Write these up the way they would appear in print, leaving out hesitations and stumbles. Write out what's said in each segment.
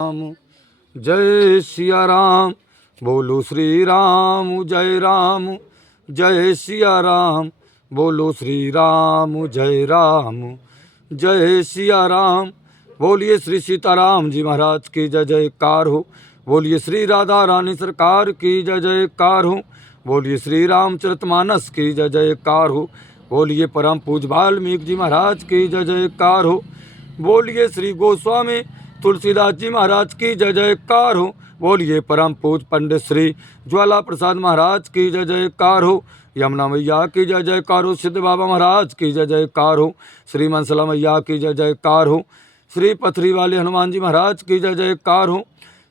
राम जय सिया राम। बोलो श्री राम जय राम। जय सिया राम। बोलो श्री राम जय राम। जय सिया राम। बोलिए श्री सीताराम जी महाराज की जय जयकार हो। बोलिए श्री राधा रानी सरकार की जय जयकार हो। बोलिए श्री रामचरितमानस की जय जयकार हो। बोलिए परम पूज्य वाल्मीकि जी महाराज की जय जयकार हो। बोलिए श्री गोस्वामी तुलसीदास जी महाराज की जय जयकार हो। बोलिए परम पूज्य पंडित श्री ज्वाला प्रसाद महाराज की जय जयकार हो। यमुना मैया की जय जयकार हो। सिद्ध बाबा महाराज की जय जयकार हो। श्री मनसला मैया की जय जयकार हो। श्री पथरी वाले हनुमान जी महाराज की जय जयकार हो।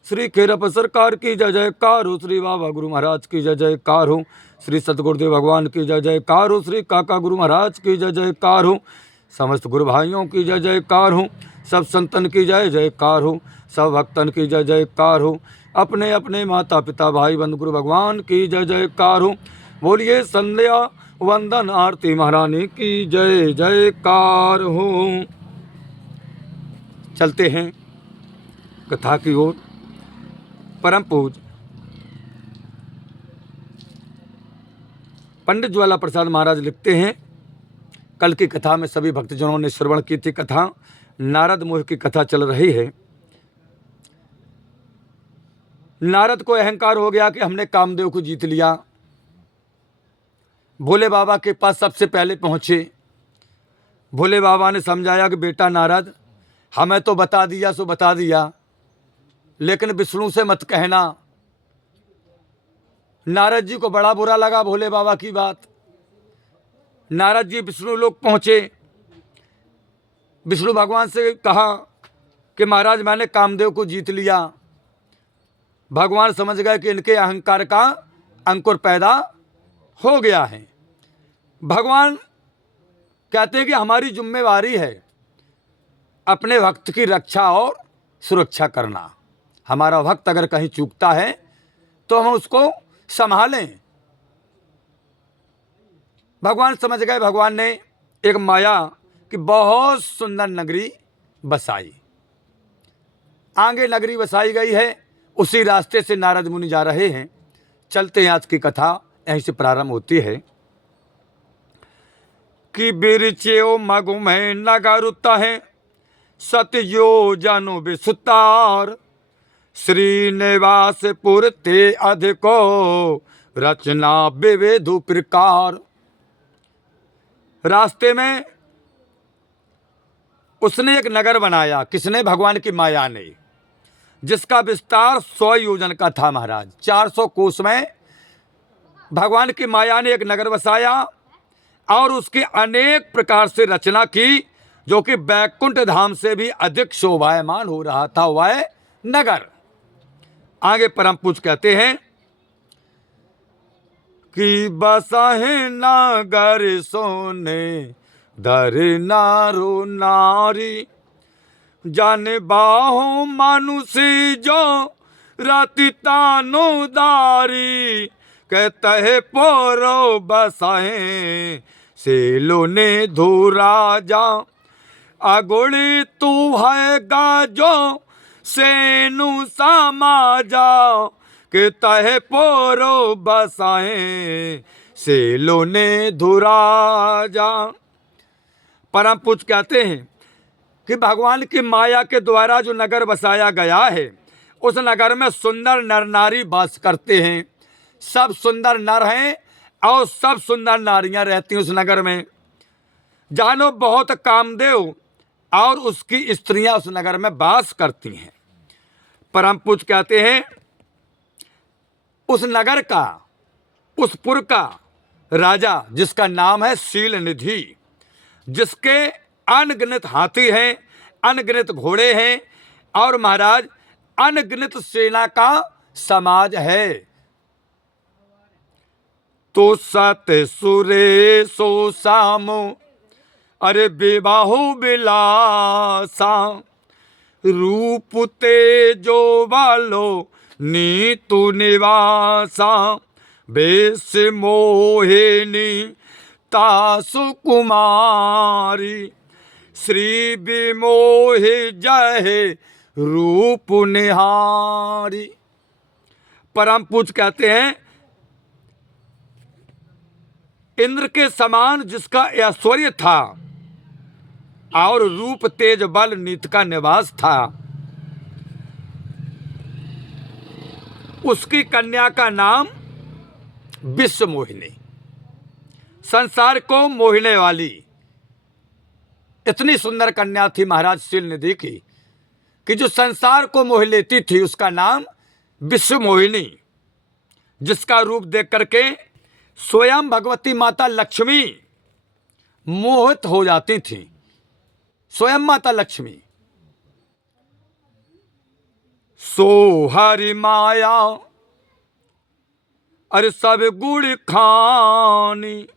श्री खेरप सरकार की जय जयकार हो। श्री बाबा गुरु महाराज की जय जयकार हो। श्री सतगुरुदेव भगवान की जय जयकार हो। श्री काका गुरु महाराज की जय जयकार हो। समस्त गुरु भाइयों की जय जयकार हो। सब संतन की जय जयकार हो। सब भक्तन की जय जयकार हो। अपने अपने माता पिता भाई बंधु गुरु भगवान की जय जयकार हो। बोलिए संध्या वंदन आरती महारानी की जय जयकार हो। चलते हैं कथा की ओर। परम पूज्य पंडित ज्वाला प्रसाद महाराज लिखते हैं, कल की कथा में सभी भक्तजनों ने श्रवण की थी। कथा नारद मुनि की कथा चल रही है। नारद को अहंकार हो गया कि हमने कामदेव को जीत लिया। भोले बाबा के पास सबसे पहले पहुंचे। भोले बाबा ने समझाया कि बेटा नारद, हमें तो बता दिया सो बता दिया, लेकिन विष्णु से मत कहना। नारद जी को बड़ा बुरा लगा भोले बाबा की बात। नारद जी विष्णु लोक पहुंचे। विष्णु भगवान से कहा कि महाराज मैंने कामदेव को जीत लिया। भगवान समझ गए कि इनके अहंकार का अंकुर पैदा हो गया है। भगवान कहते हैं कि हमारी जिम्मेवारी है अपने भक्त की रक्षा और सुरक्षा करना। हमारा भक्त अगर कहीं चूकता है तो हम उसको संभालें। भगवान समझ गए। भगवान ने एक माया की बहुत सुंदर नगरी बसाई। आगे नगरी बसाई गई है। उसी रास्ते से नारद मुनि जा रहे हैं। चलते हैं, आज की कथा यहीं से प्रारंभ होती है कि बिरचेओ मगु में नगरुता है सतयो जनु विसुतार श्रीनिवासपुर ते अधिको रचना विविधु प्रकार। रास्ते में उसने एक नगर बनाया। किसने? भगवान की माया ने, जिसका विस्तार 100 योजन का था महाराज। 400 कोस में भगवान की माया ने एक नगर बसाया और उसकी अनेक प्रकार से रचना की, जो कि बैकुंठ धाम से भी अधिक शोभायमान हो रहा था वह नगर। आगे परम पूज्य कहते हैं कि बसाहे नागर सोने धर नारो नारी जाने बाहो मानुषी जो राति तानो दारी कहता है पोरो बसाहे सेलो ने धूरा जा अगुड़ी तू है गाजो सेनु समाजा के तहे पोरो बसाए सेलो ने धुरा जा। परम पूज्य कहते हैं कि भगवान की माया के द्वारा जो नगर बसाया गया है, उस नगर में सुंदर नर नारी वास करते हैं। सब सुंदर नर हैं और सब सुंदर नारियां रहती हैं उस नगर में। जानो बहुत कामदेव और उसकी स्त्रियां उस नगर में वास करती हैं। परम पूज्य कहते हैं उस नगर का, उस पुर का राजा, जिसका नाम है शील निधि, जिसके अनगिनत हाथी हैं, अनगिनत घोड़े हैं और महाराज अनगिनत सेना का समाज है। तो सत सुरे सो सामो अरे विबाहु बिलासा रूप तेजो वालो नीतु निवासा बेस मोहिनी तासु कुमारी श्री विमोहि जय रूप निहारी। परम पूज्य कहते हैं इंद्र के समान जिसका ऐश्वर्य था और रूप तेज बल नीत का निवास था, उसकी कन्या का नाम विश्व मोहिनी, संसार को मोहिने वाली। इतनी सुंदर कन्या थी महाराज शील निधि की कि जो संसार को मोह लेती थी, उसका नाम विश्व मोहिनी, जिसका रूप देख करके स्वयं भगवती माता लक्ष्मी मोहित हो जाती थी। स्वयं माता लक्ष्मी। सो हरि माया अरे सब गुण खानी,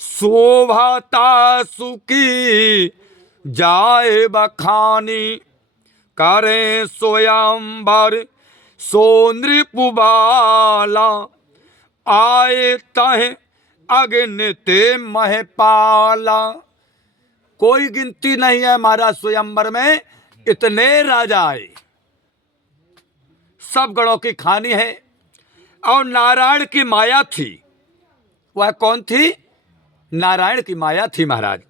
शोभाता सुखी जाए बखानी, करें स्वयंवर सो नृपुबाला, आए तहे अग्निते महपाला। कोई गिनती नहीं है महाराज स्वयंवर में इतने राजा आए, सब गणों की खानी है। और नारायण की माया थी। वह कौन थी? नारायण की माया थी महाराज,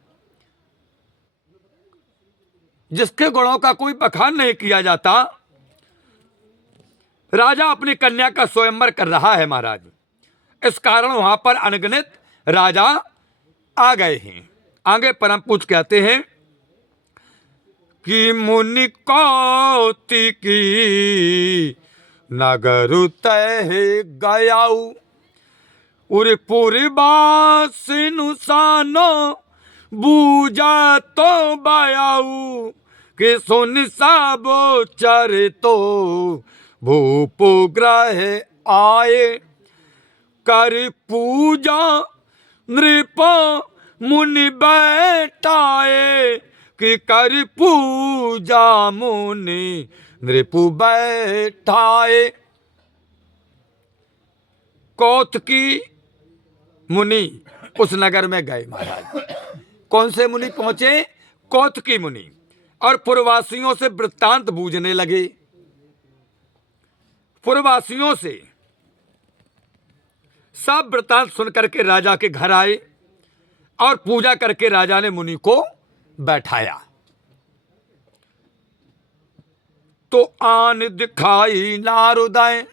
जिसके गुणों का कोई बखान नहीं किया जाता। राजा अपनी कन्या का स्वयंवर कर रहा है महाराज, इस कारण वहां पर अनगिनत राजा आ गए हैं। आगे परम पूज्य कहते हैं कि मुनि कौतिकी नगर तय गयाऊ, उरपुर बासिनु सानो बूजा तो बयाऊ, कि सुन साबो चर तो भूप ग्रह आए, कर पूजा नृप मुनि बैठाए, कि कर पूजा मुनि नृपु बैठाए। कौतकी मुनि उस नगर में गए महाराज। कौन से मुनि पहुंचे? कौतकी मुनि। और पूर्ववासियों से वृत्तांत बूझने लगे। पूर्ववासियों से सब वृत्तांत सुनकर के राजा के घर आए और पूजा करके राजा ने मुनि को बैठाया। तो आन दिखाई नारदय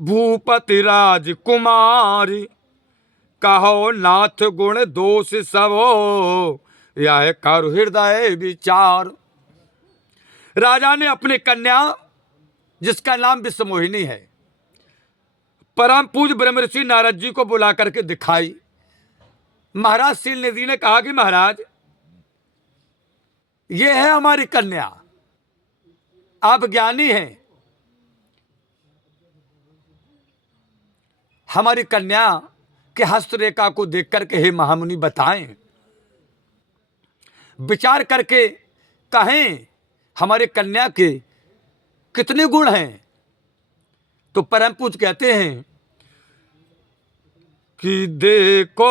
भूपति राजकुमारी, कहो नाथ गुण दोष सबो, यह कर हृदय विचार। राजा ने अपनी कन्या, जिसका नाम विश्वमोहिनी है, परम पूज्य ब्रह्मर्षि नारद जी को बुला करके दिखाई। महाराज शील निधि ने कहा कि महाराज, ये है हमारी कन्या, आप ज्ञानी हैं, हमारी कन्या के हस्तरेखा को देख करके हे महामुनि बताएं, विचार करके कहें हमारे कन्या के कितने गुण हैं। तो परम पूज्य कहते हैं कि देखो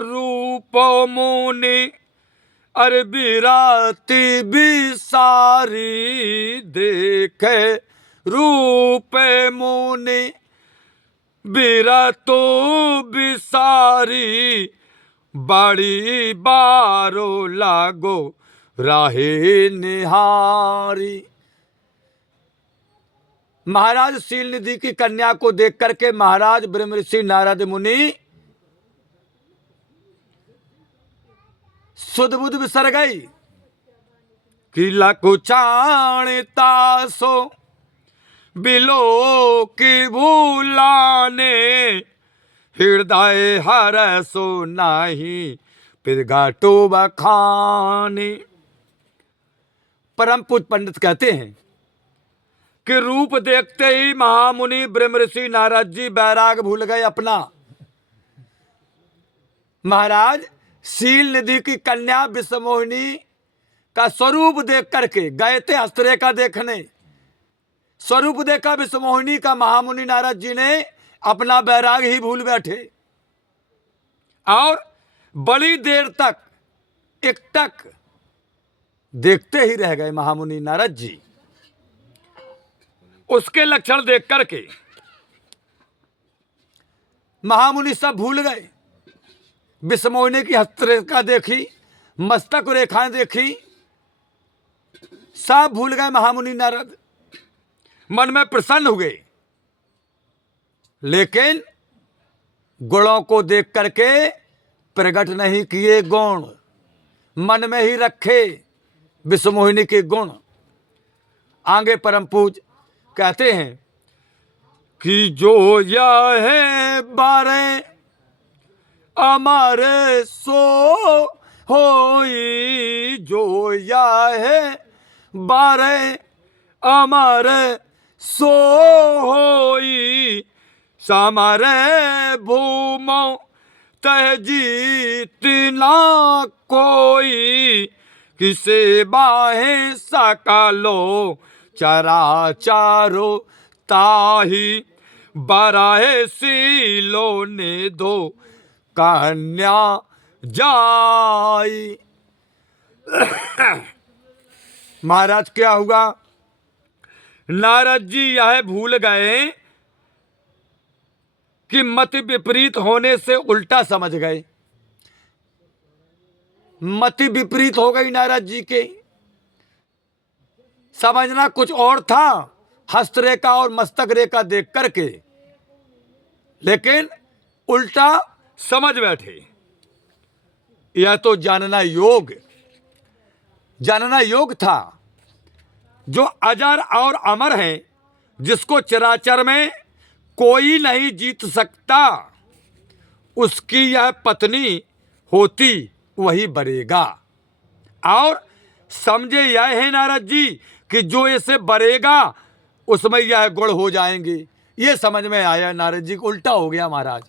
रूप मुनि अरे विराती बिसारी, देखे रूप मुनि विरतो बिसारी, बड़ी बारो लागो राहे निहारी। महाराज शील निधि की कन्या को देख करके महाराज ब्रह्मर्षि नारद मुनि सुध बुध बिसर गई कि लखु चाणता सो बिलो की भूलाने, हृदय हर सो नाही फिर घाटो बखानी। परम पूज्य पंडित कहते हैं कि रूप देखते ही महामुनि ब्रह्मर्षि नारद जी बैराग भूल गए अपना। महाराज शील निधि की कन्या विश्वमोहिनी का स्वरूप देख करके गए थे हस्तरेखा देखने। स्वरूप देखा विश्वमोहिनी का महामुनि नारद जी ने अपना बैराग ही भूल बैठे और बड़ी देर तक एकटक देखते ही रह गए महामुनि नारद जी। उसके लक्षण देख करके महामुनि सब भूल गए। विषमोहिनी की हस्तरेखा देखी, मस्तक रेखाएं देखी, सब भूल गए महामुनि नारद। मन में प्रसन्न हुए, लेकिन गुणों को देख करके प्रकट नहीं किए गुण, मन में ही रखे विषमोहिनी के गुण। आगे परम पूज कहते हैं कि जो यह है बारे अमर सो होई, जो यह है बारे अमर सो होई, समरे भूमो तह जीत ना कोई, किसे बाहे सकलो चराचारो ताही, बराहे सीलो ने दो कन्या जाई। महाराज क्या हुआ? नारद जी यह भूल गए कि मति विपरीत होने से उल्टा समझ गए। मति विपरीत हो गई नारद जी के, समझना कुछ और था हस्तरेखा और मस्तक रेखा देख करके, लेकिन उल्टा समझ बैठे। यह तो जानना योग था। जो अजर और अमर है, जिसको चराचर में कोई नहीं जीत सकता, उसकी यह पत्नी होती वही बरेगा। और समझे यह है नारद जी कि जो इसे बरेगा उसमें यह गुण हो जाएंगे। ये समझ में आया नारद जी को। उल्टा हो गया महाराज,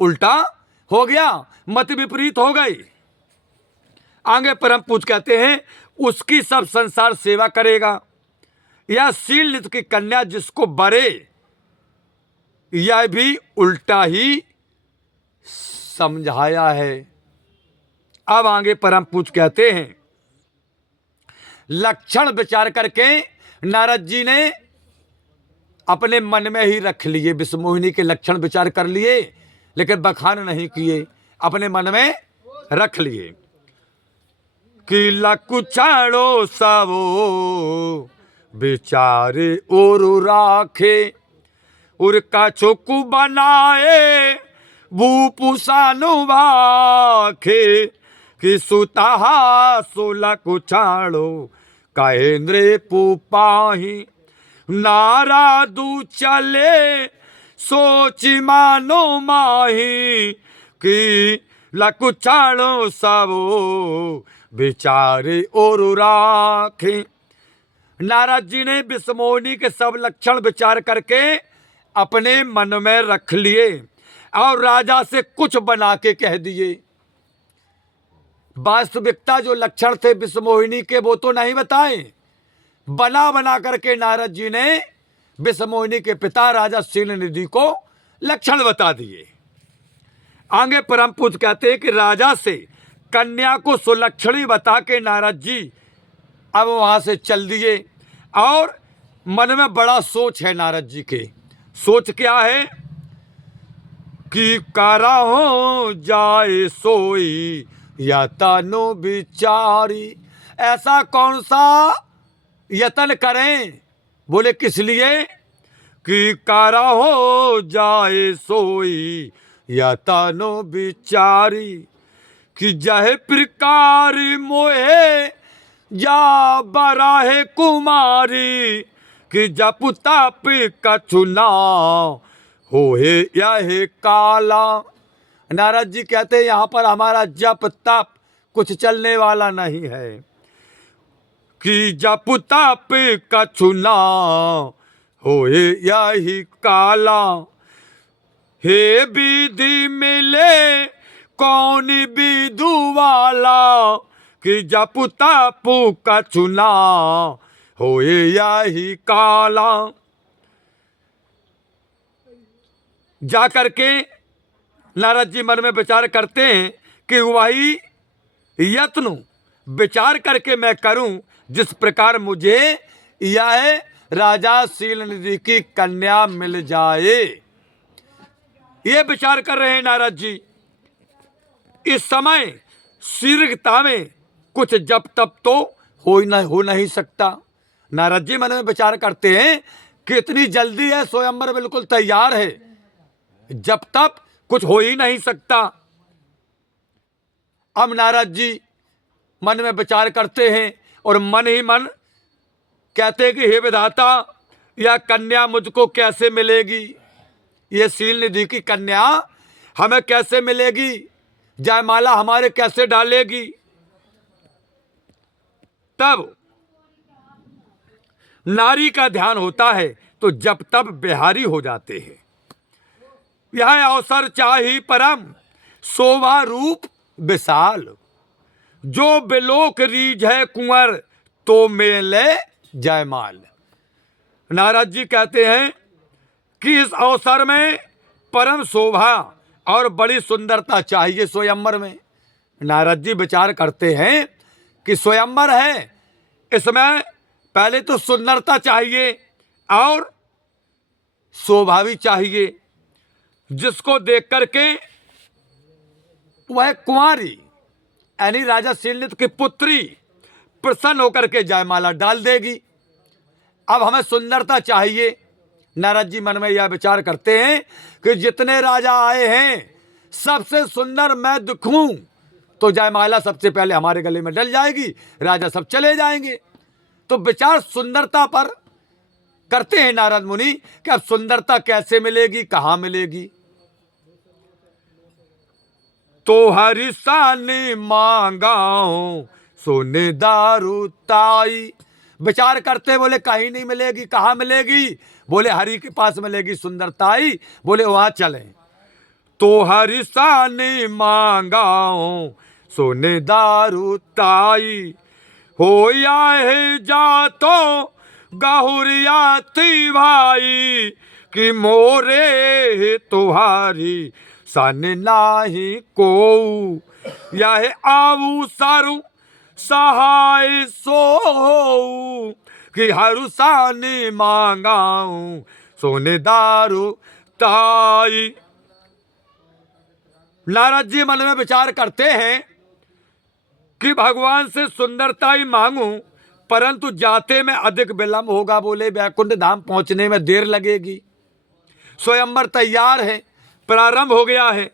उल्टा हो गया, मत विपरीत हो गई। आगे परम पूज कहते हैं उसकी सब संसार सेवा करेगा। यह शील नित की कन्या जिसको बरे, यह भी उल्टा ही समझाया है। अब आगे परम पूज कहते हैं लक्षण विचार करके नारद जी ने अपने मन में ही रख लिए। विषमोहिनी के लक्षण विचार कर लिए, लेकिन बखान नहीं किए, अपने मन में रख लिए कि लकुचाड़ो सबो बिचारे और राखे, उरका चोकू बनाए भूपुसानु भाखे, कि सुताहा सोला कुचाड़ो कहेंद्रे पुपाही, नारा दू चले सोच मानो माही, कि लकुचाड़ो सबो बिचारे और राखे। नारद जी ने विषमोहिनी के सब लक्षण विचार करके अपने मन में रख लिए और राजा से कुछ बना के कह दिए। वास्तविकता जो लक्षण थे विषमोहिनी के वो तो नहीं बताए, बना बना करके नारद जी ने विषमोहिनी के पिता राजा शीलनिधि को लक्षण बता दिए। आगे परम पूज कहते हैं कि राजा से कन्या को सुलक्षणी बता के नारद जी अब वहां से चल दिए। और मन में बड़ा सोच है नारद जी के। सोच क्या है कि कारा हो जाए सोई या तानो बिचारी। ऐसा कौन सा यतन करें? बोले किस लिए? कि कारा हो जाए सोई या तानो बिचारी, कि जह प्रकार मोहे या बराहे कुमारी, कि जप तप कछुना होए यह काला। नारद जी कहते हैं यहाँ पर हमारा जप तप कुछ चलने वाला नहीं है। कि जप तप कछुना होए यही काला, हे विधि मिले कौन विधु वाला, कि जप तप कछुना होए यही काला। जा करके नारद जी मन में विचार करते हैं कि वही यत्न विचार करके मैं करूं जिस प्रकार मुझे यह राजा शील निधि की कन्या मिल जाए। ये विचार कर रहे हैं नारद जी। इस समय शीघ्रता में कुछ जब तब तो हो नहीं सकता। नारद जी मन में विचार करते हैं कि इतनी जल्दी है, स्वयंवर बिल्कुल तैयार है, जब तब कुछ हो ही नहीं सकता। अब नारद जी मन में विचार करते हैं और मन ही मन कहते हैं कि हे विधाता, यह कन्या मुझको कैसे मिलेगी, ये शील निधि की कन्या हमें कैसे मिलेगी, जयमाला हमारे कैसे डालेगी। तब नारी का ध्यान होता है तो जब तब बिहारी हो जाते हैं। यह अवसर चाही परम शोभा रूप विशाल, जो बिलोक रीझ है कुंवर तो मेले जयमाल। नारद जी कहते हैं कि इस अवसर में परम शोभा और बड़ी सुंदरता चाहिए स्वयंवर में। नारद जी विचार करते हैं कि स्वयंवर है, इसमें पहले तो सुंदरता चाहिए और शोभा भी चाहिए, जिसको देख करके वह कुंवारी यानी राजा शीलनिधि की पुत्री प्रसन्न होकर के जयमाला डाल देगी। अब हमें सुंदरता चाहिए। नारद जी मन में यह विचार करते हैं कि जितने राजा आए हैं सबसे सुंदर मैं दिखूं तो जयमाला सबसे पहले हमारे गले में डल जाएगी, राजा सब चले जाएंगे। तो विचार सुंदरता पर करते हैं नारद मुनि कि अब सुंदरता कैसे मिलेगी, कहां मिलेगी। तो हरि सानी मांगाऊं सोने दारू ताई। विचार करते बोले कहीं नहीं मिलेगी, कहां मिलेगी, बोले हरि के पास मिलेगी सुंदरताई, बोले वहां चलें। तो हरि सानी मांगाऊं सोने दारू ताई, हो या है जा तो गहुरियाती भाई, कि मोरे तुम्हारी सन नाही को, यह आऊ सारू सहाय सो, कि हरु सानी मांगाऊं सोने दारू ताई। नारद जी मन में विचार करते हैं कि भगवान से सुंदरता ही मांगूं, परंतु जाते में अधिक विलंब होगा, बोले वैकुंठ धाम पहुंचने में देर लगेगी। स्वयंवर तैयार है, प्रारंभ हो गया है,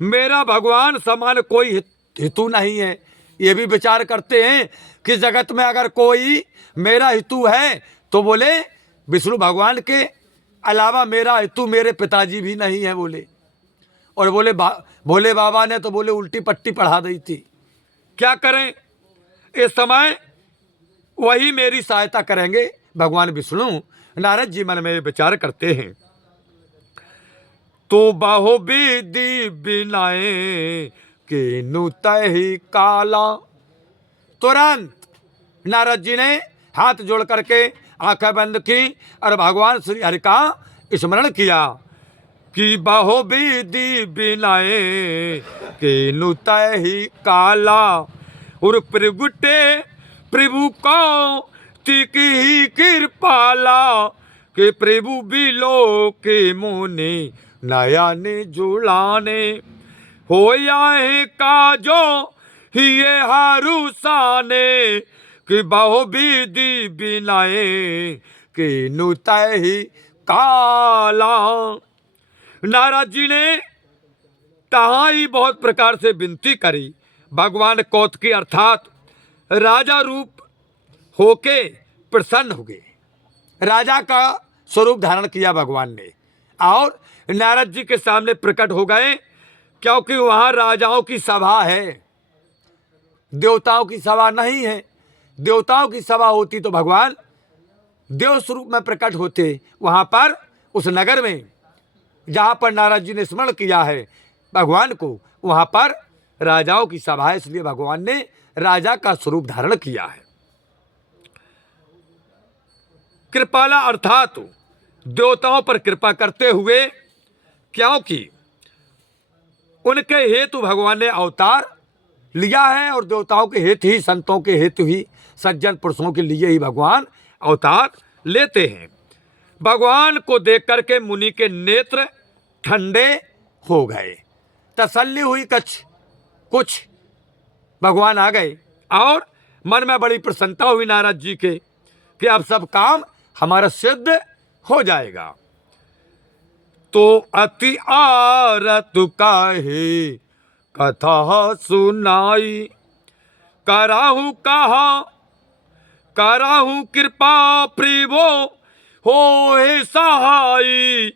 मेरा भगवान समान कोई हितु नहीं है। ये भी विचार करते हैं कि जगत में अगर कोई मेरा हितु है तो बोले विष्णु भगवान के अलावा मेरा हितु मेरे पिताजी भी नहीं है बोले। और बोले भोले बाबा ने तो बोले उल्टी पट्टी पढ़ा दी थी, क्या करें इस समय, वही मेरी सहायता करेंगे भगवान विष्णु। नारद जी मन में विचार करते हैं। तो बाहो विधि बिनाए कि नुतहि काला। तुरंत नारद जी ने हाथ जोड़ करके आंखें बंद की और भगवान श्री हरि का स्मरण किया कि बाहो विधि बिनाए कि नुतहि काला, और प्रगुटे प्रभु को तिकी ही कृपाला, के प्रभु बिलो के मुनि नयन जुड़ाने, होया है काजो ये हारू साने, कि बहु विधि बिनाए कि नुतहि ही काला। नारद जी ने तहाँ ही बहुत प्रकार से विनती करी। भगवान कौतकी अर्थात राजा रूप होके प्रसन्न हो गए, राजा का स्वरूप धारण किया भगवान ने और नारद जी के सामने प्रकट हो गए, क्योंकि वहां राजाओं की सभा है, देवताओं की सभा नहीं है। देवताओं की सभा होती तो भगवान देव स्वरूप में प्रकट होते। वहां पर उस नगर में जहां पर नारद जी ने स्मरण किया है भगवान को, वहां पर राजाओं की सभा है, इसलिए भगवान ने राजा का स्वरूप धारण किया है। कृपाला अर्थात देवताओं पर कृपा करते हुए, क्योंकि उनके हेतु भगवान ने अवतार लिया है और देवताओं के हित ही, संतों के हित ही, सज्जन पुरुषों के लिए ही भगवान अवतार लेते हैं। भगवान को देख करके मुनि के नेत्र ठंडे हो गए, तसल्ली हुई। कुछ भगवान आ गए और मन में बड़ी प्रसन्नता हुई नारद जी के कि अब सब काम हमारा सिद्ध हो जाएगा। तो अति आरत काहे कथा सुनाई, कराहू कहा कराहू कृपा प्रिभो हो हे सहाई,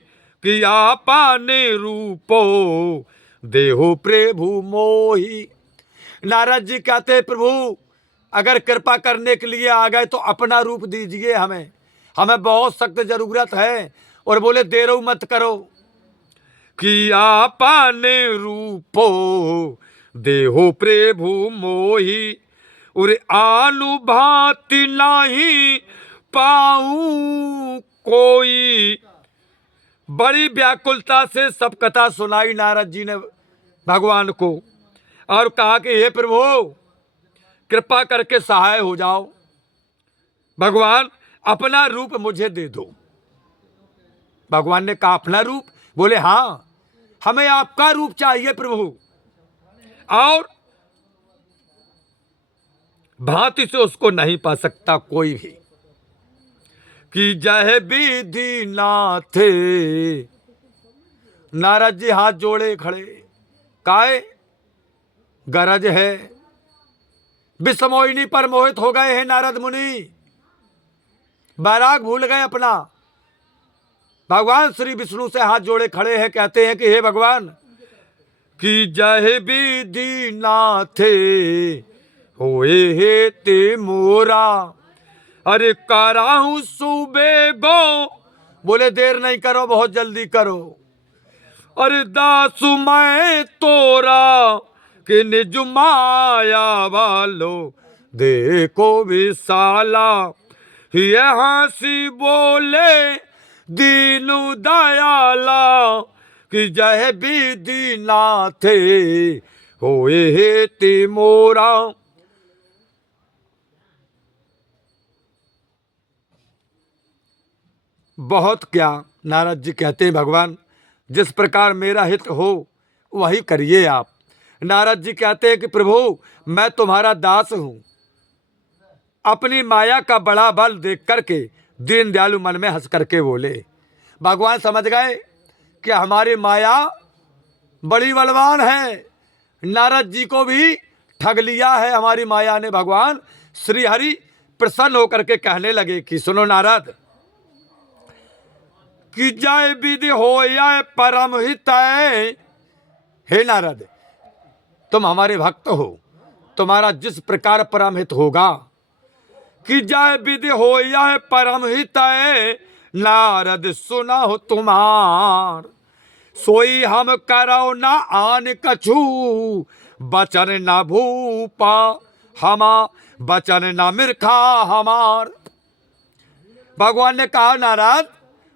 कि आपने रूपो देहो प्रभु मोही। नारद जी कहते प्रभु अगर कृपा करने के लिए आ गए तो अपना रूप दीजिए, हमें बहुत सख्त जरूरत है। और बोले देरो मत करो, कि आपने रूपो देहो प्रभु मोही, और आनुभाति नहीं पाऊं कोई। बड़ी व्याकुलता से सब कथा सुनाई नारद जी ने भगवान को और कहा कि हे प्रभु कृपा करके सहाय हो जाओ, भगवान अपना रूप मुझे दे दो। भगवान ने कहा अपना रूप? बोले हाँ, हमें आपका रूप चाहिए प्रभु, और भांति से उसको नहीं पा सकता कोई भी। कि जय विधि नाथे, नारद जी हाथ जोड़े खड़े, काहे गरज है। विषमोहिनी पर मोहित हो गए हैं नारद मुनि, बैराग भूल गए अपना। भगवान श्री विष्णु से हाथ जोड़े खड़े हैं, कहते हैं कि हे भगवान, कि जय विधि नाथे होए हे ते मोरा, अरे कराहू सुबे गो। बोले देर नहीं करो, बहुत जल्दी करो। अरे दासु मैं तोरा कि निज माया वालो देखो विशाला, यहाँ सी बोले दीनु दयाला, कि जय विधि नाथे होए हे ते मोरा। बहुत क्या नारद जी कहते हैं भगवान जिस प्रकार मेरा हित हो वही करिए आप। नारद जी कहते हैं कि प्रभु मैं तुम्हारा दास हूं। अपनी माया का बड़ा बल देख करके दीन दयालु मन में हंस करके बोले। भगवान समझ गए कि हमारी माया बड़ी बलवान है, नारद जी को भी ठग लिया है हमारी माया ने। भगवान श्री हरि प्रसन्न होकर के कहने लगे कि सुनो नारद, कि जय विधि हो या परम हित है। हे नारद तुम हमारे भक्त हो, तुम्हारा जिस प्रकार परम हित होगा। कि जय विधि हो या परम हित है, नारद सुना हो तुम्हार। सोई हम करो ना आन कछु, बचन ना भूपा हमा, बचन ना मिर्खा हमार। भगवान ने कहा नारद,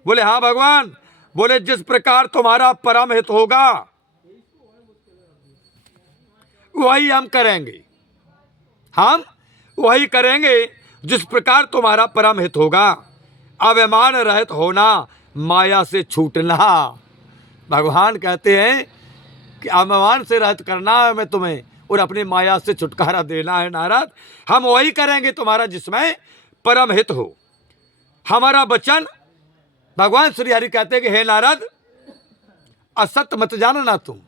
बोले हाँ भगवान। बोले जिस प्रकार तुम्हारा परम हित होगा वही हम करेंगे, हम वही करेंगे जिस प्रकार तुम्हारा परम हित होगा। अभिमान रहित होना, माया से छूटना। भगवान कहते हैं कि अभिमान से रहित करना है मैं तुम्हें, और अपनी माया से छुटकारा देना है नारद। हम वही करेंगे तुम्हारा जिसमें परम हित हो। हमारा वचन, भगवान श्री हरि कहते हैं कि हे नारद असत्य मत जानना, तुम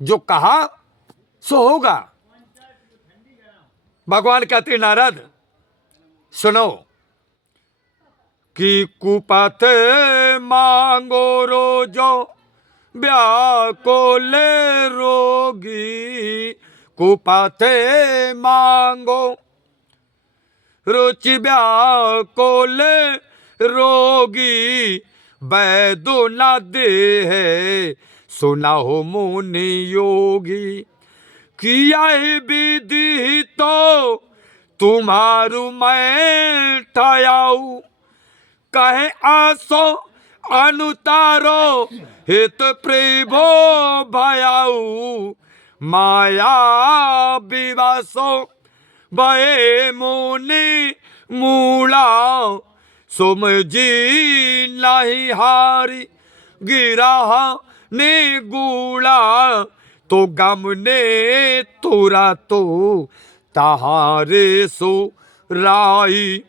जो कहा सो होगा। भगवान कहते हैं नारद सुनो, कि कुपथ मांगो रोजो व्याकुल रोगी। कुपथ मांगो रुचि व्याकुल रोगी, वैदो न दे है सुना हो मुनि योगी। किया विधि तो तुम्हारू मैं ठायाऊ, कहे आसो अनुतारो हित प्रेभो भयाऊ। माया विवासो भये मुनि मूला, सुमजी नहीं हारी गिरा निगूला, तो गम ने तोरा तो तहारे सो राई,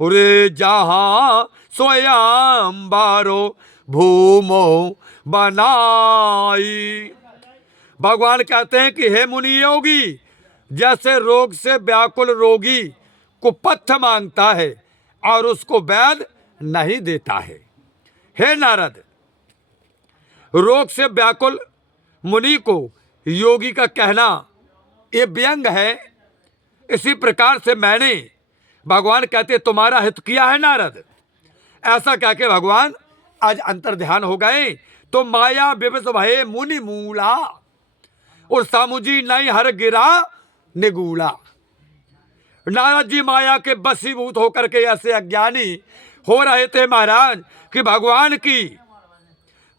रे जहाँ स्वयं बारो भूमो बनाई। भगवान कहते हैं कि हे मुनि योगी, जैसे रोग से व्याकुल रोगी कुपथ्य मांगता है और उसको वैद्य नहीं देता है, हे नारद, रोग से व्याकुल मुनि को योगी का कहना ये व्यंग है। इसी प्रकार से मैंने, भगवान कहते तुम्हारा हित किया है नारद। ऐसा कह के भगवान आज अंतर ध्यान हो गए। तो माया विवश भये मुनि मूला, और सामुजी नहीं हर गिरा निगूला। नारद जी माया के बसीभूत होकर के ऐसे अज्ञानी हो रहे थे महाराज कि भगवान की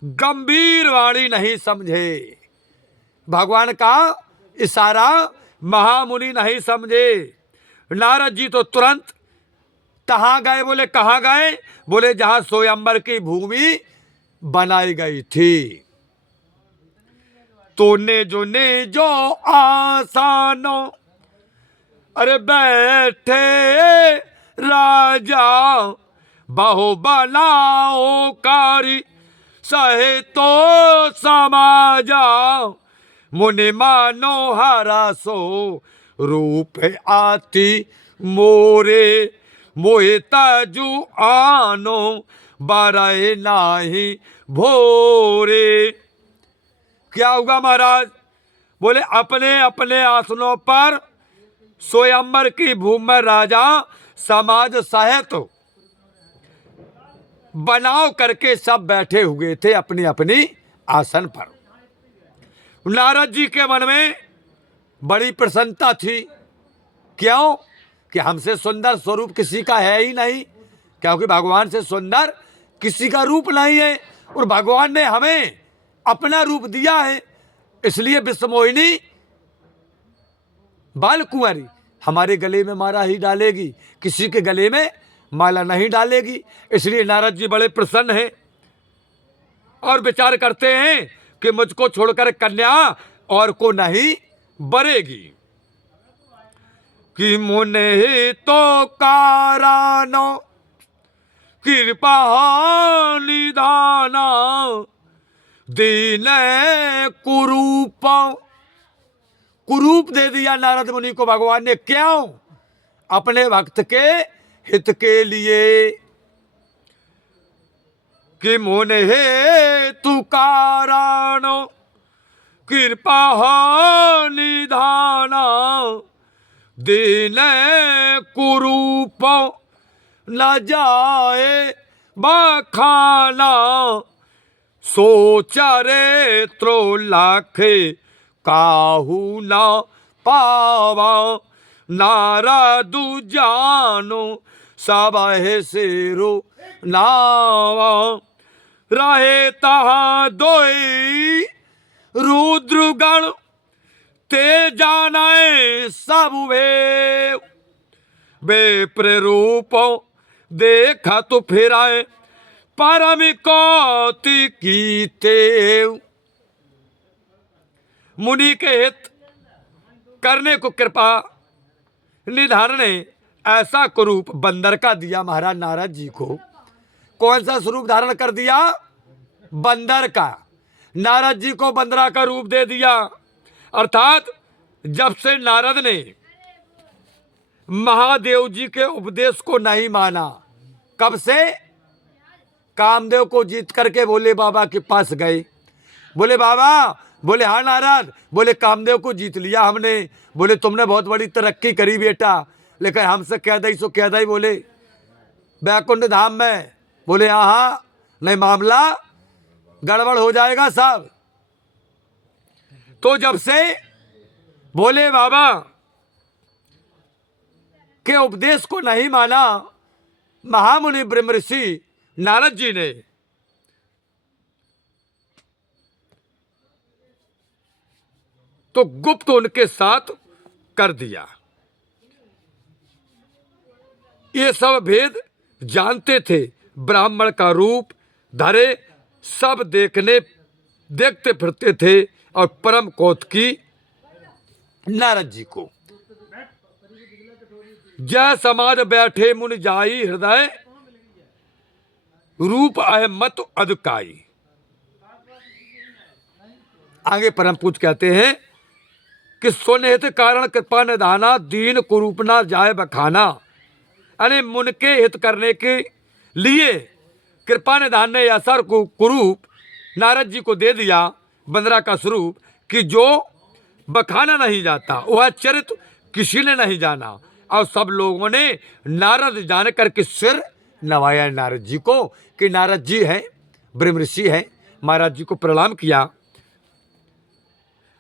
गंभीर वाणी नहीं समझे, भगवान का इशारा महामुनि नहीं समझे। नारद जी तो तुरंत कहाँ गए? बोले कहाँ गए? बोले जहां स्वयंवर की भूमि बनाई गई थी। तो ने जो आसानो, अरे बैठे राजा, बहु बनाओ कारी, सहे तो समाजा, मुनि मानो हरा सो रूप आती मोरे, मोहे ताजू आनो बारह नाही भोरे। क्या होगा महाराज? बोले अपने अपने आसनों पर स्वयंवर की भूमि में राजा समाज सहित बनाव करके सब बैठे हुए थे अपनी अपनी आसन पर। नारद जी के मन में बड़ी प्रसन्नता थी। क्यों? कि हमसे सुंदर स्वरूप किसी का है ही नहीं, क्योंकि भगवान से सुंदर किसी का रूप नहीं है, और भगवान ने हमें अपना रूप दिया है। इसलिए विश्वमोहिनी बाल कुंवारी हमारे गले में माला ही डालेगी, किसी के गले में माला नहीं डालेगी। इसलिए नारद जी बड़े प्रसन्न हैं और विचार करते हैं कि मुझको छोड़कर कन्या और को नहीं बरेगी। कि मुने तो कारानो कृपा निधाना, दीन कुरूप, कुरूप दे दिया नारद मुनि को भगवान ने। क्यों? अपने भक्त के हित के लिए। कि मुने तू कारानो कृपा निधाना, दीन कुरूप न जाए बखाना, सोचरे त्रो लाखे काहू न पावा, नारदु जानो सब सिरो नावा, रहे तहाँ दोई रुद्रगण, ते जाने सब वे प्ररूप, देखा तो फिर आए परम कौति कीते। मुनि के हित करने को कृपा निधान ने ऐसा कुरूप बंदर का दिया महाराज नारद जी को। कौन सा स्वरूप धारण कर दिया? बंदर का। नारद जी को बंदरा का रूप दे दिया। अर्थात जब से नारद ने महादेव जी के उपदेश को नहीं माना, कब से? कामदेव को जीत करके भोले बाबा के पास गए। बोले बाबा, बोले हाँ नारद, बोले कामदेव को जीत लिया हमने। बोले तुमने बहुत बड़ी तरक्की करी बेटा, लेकिन हमसे कह दई सो कह दई, बोले बैकुंठ धाम में। बोले हाँ, नहीं मामला गड़बड़ हो जाएगा साहब। तो जब से भोले बाबा के उपदेश को नहीं माना, महामुनि ब्रह्म ऋषि नारद जी ने तो गुप्त उनके साथ कर दिया। ये सब भेद जानते थे, ब्राह्मण का रूप धरे सब देखते फिरते थे और परम कौतुकी नारद जी को। जय समाज बैठे मुनि जाई हृदय, रूप अहमत अदकाई। आगे परम पूज कहते हैं कि सुनहित कारण कृपा निधाना, दीन कुरूप ना जाए बखाना। अरे मुन के हित करने के लिए कृपा निधान ने असर को कुरूप नारद जी को दे दिया, बंदरा का स्वरूप, कि जो बखाना नहीं जाता, वह चरित्र किसी ने नहीं जाना। और सब लोगों ने नारद जान करके सिर नवाया नारद जी को कि नारद जी हैं, ब्रह्म ऋषि हैं। महाराज जी को प्रणाम किया।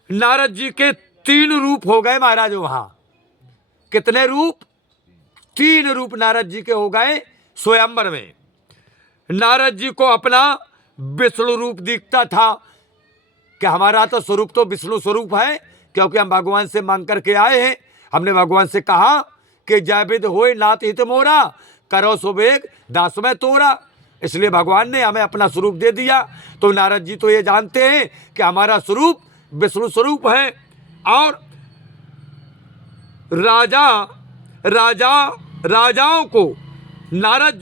नारद जी के 3 रूप हो गए महाराज वहां। कितने रूप? 3 रूप नारद जी के हो गए स्वयंवर में। नारद जी को अपना विष्णु रूप दिखता था कि हमारा तो स्वरूप तो विष्णु स्वरूप है, क्योंकि हम भगवान से मांग करके आए हैं। हमने भगवान से कहा कि जय विद होए नाथ हित मोरा, करो सुबेग दास में तोरा। इसलिए भगवान ने हमें अपना स्वरूप दे दिया। तो नारद जी तो ये जानते हैं कि हमारा स्वरूप विष्णु स्वरूप है। और राजाओं को नारद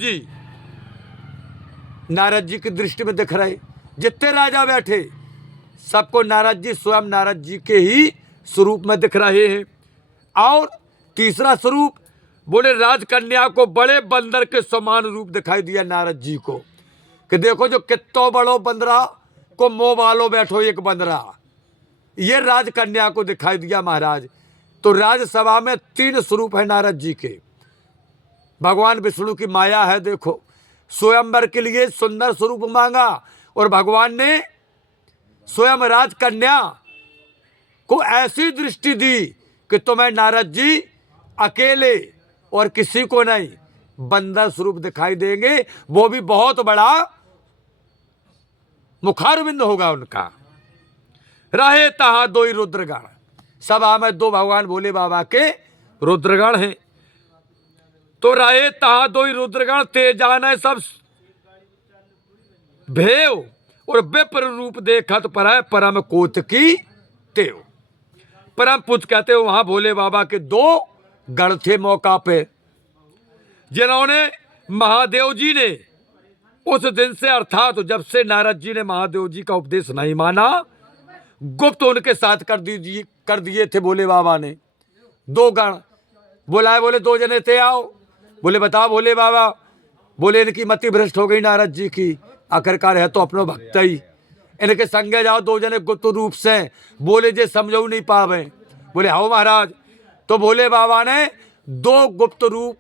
जी की दृष्टि में दिख रहे। जितने राजा बैठे सबको नारद जी स्वयं नारद जी के ही स्वरूप में दिख रहे हैं। और तीसरा स्वरूप बोले राजकन्या को बड़े बंदर के समान रूप दिखाई दिया नारद जी को, कि देखो जो कितो बड़ो बंदरा को मोह वालो बैठो एक बंदरा। ये राजकन्या को दिखाई दिया महाराज। तो राजसभा में 3 स्वरूप है नारद जी के। भगवान विष्णु की माया है। देखो स्वयंवर के लिए सुंदर स्वरूप मांगा और भगवान ने स्वयं राजकन्या को ऐसी दृष्टि दी कि तुम्हें नारद जी अकेले और किसी को नहीं बंदर स्वरूप दिखाई देंगे, वो भी बहुत बड़ा मुखारविंद होगा उनका। रहे तहा 2 रुद्रगण, सभा में 2 भगवान भोले बाबा के रुद्रगण हैं। तो रहे तहा 2 रुद्रगण, ते जाने सब भेव और विप्र रूप देखत पर है परम कौतुकी तेव। परम पूज कहते हो वहां भोले बाबा के 2 गण थे मौका पे, जिन्होंने महादेव जी ने उस दिन से अर्थात जब से नारद जी ने महादेव जी का उपदेश नहीं माना, गुप्त उनके साथ कर दिए थे भोले बाबा ने। 2 गण बुलाए, बोले 2 जने थे आओ। बोले बताओ भोले बाबा। बोले इनकी मति भ्रष्ट हो गई नारद जी की, आखिरकार है तो अपनो भक्त ही, इनके संगे जाओ 2 जने गुप्त रूप से। बोले जे समझो नहीं पावे। बोले आओ महाराज। तो भोले बाबा ने 2 गुप्त रूप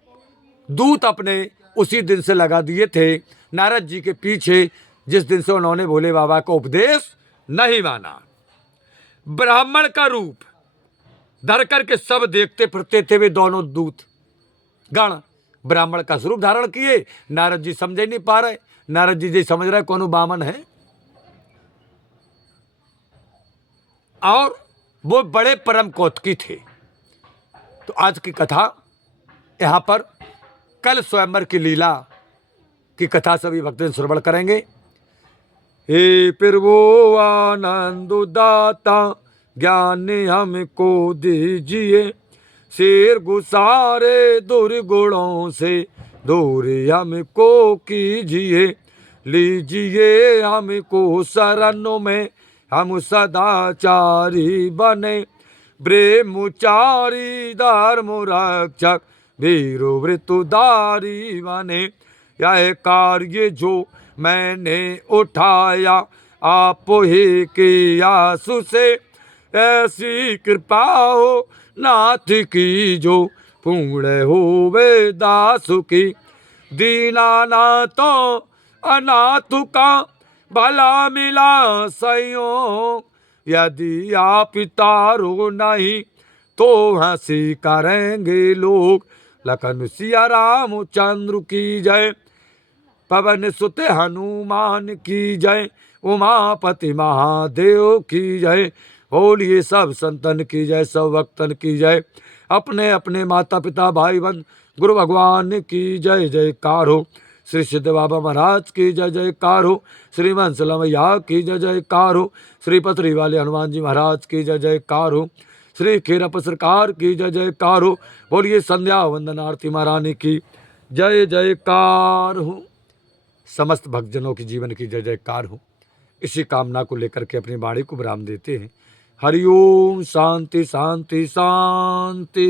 दूत अपने उसी दिन से लगा दिए थे नारद जी के पीछे, जिस दिन से उन्होंने भोले बाबा का उपदेश नहीं माना। ब्राह्मण का रूप धर करके सब देखते फिरते थे वे दोनों दूत गण। ब्राह्मण का स्वरूप धारण किए। नारद जी समझ नहीं पा रहे। नारद जी समझ रहे कौन बामन है। और वो बड़े परम कौतुकी थे। तो आज की कथा यहाँ पर, कल स्वयंवर की लीला की कथा सभी भक्तजन श्रवण करेंगे। हे प्रभु आनंद दाता ज्ञान हमको दीजिए, शेर गुसारे दुर्गुणों से दूर हमको कीजिए, लीजिए हमको शरणों में हम सदाचारी बने, ब्रह्मचारी धर्म रक्षक वीरो वृतुधारी बने। यह कार्य जो मैंने उठाया आप ही की आंसू से, ऐसी कृपा हो नाथ की जो पूर्ण होवे दासु की। दीनानाथों अनाथ का भला मिला संयोग, यदि आप तारो नहीं तो हंसी करेंगे लोग। लखन सिया रामचंद्र की जय, पवन सुत हनुमान की जय, उमापति महादेव की जय, बोलिए सब संतन की जय, सब भक्तन की जय, अपने अपने माता पिता भाई बहन गुरु भगवान की जय जयकार हो। श्री सिद्ध बाबा महाराज की जय जयकार हो। श्री मंसला मैया की जय जयकार हो। श्री पथरी वाले हनुमान जी महाराज की जय जयकार हो। श्री खेरप सरकार की जय जयकार हो। बोलिए संध्या वंदन आरती महारानी की जय जयकार हो। समस्त भक्तजनों की जीवन की जय जयकार हो। इसी कामना को लेकर के अपनी वाणी को विराम देते हैं। हरिओम। शांति शांति शांति।